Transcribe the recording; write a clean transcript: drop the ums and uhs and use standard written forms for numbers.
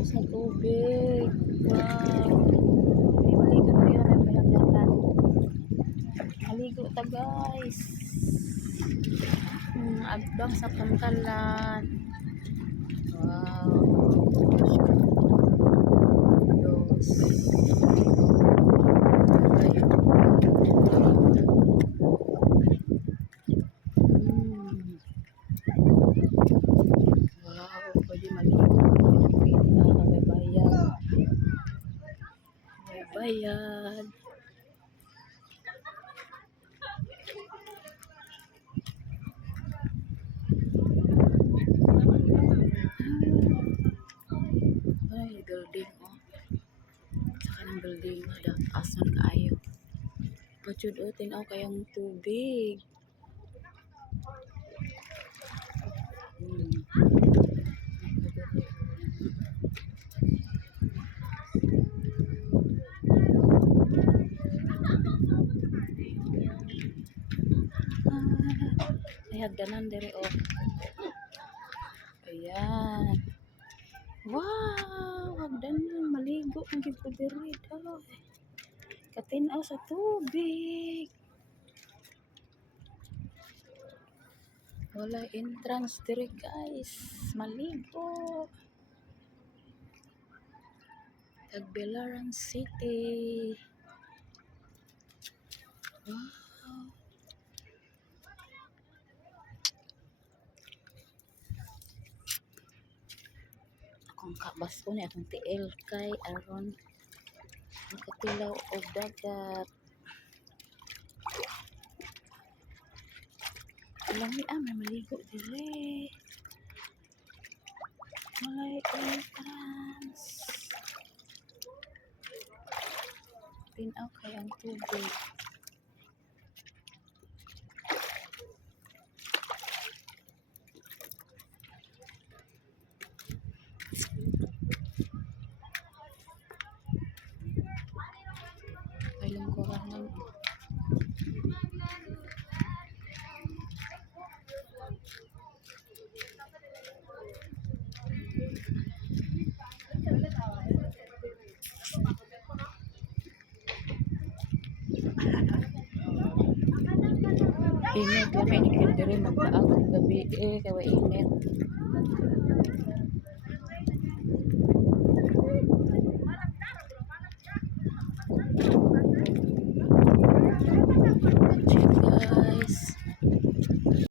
tinaw sa tubig. Wow. Maligo na yun. May palagatan. Maligo ta guys. Agbang sa pantalan. Wow. Dos. Wow, pwede maligo. Pwede na may bayad. May bayad. Ay, building oh. Saka ng building ada asan kaayo. Pachud o tinaw kayang tubig. Ay hagdanan dere oh. Ayan. Wow, hagdanan maligo ang gid ko diri daw. Katinaw sa tubig. Wala entrance diri guys. Maligo. Tagbilaran City. Wow. Akong kabas ko ni akong tiil kay aron makatilaw og dagat. Lami may maligo dire. Malay entrance. Tinaw kay ang tubig. Kailang koranan. Init kami ni diri magdaag gabi kay init.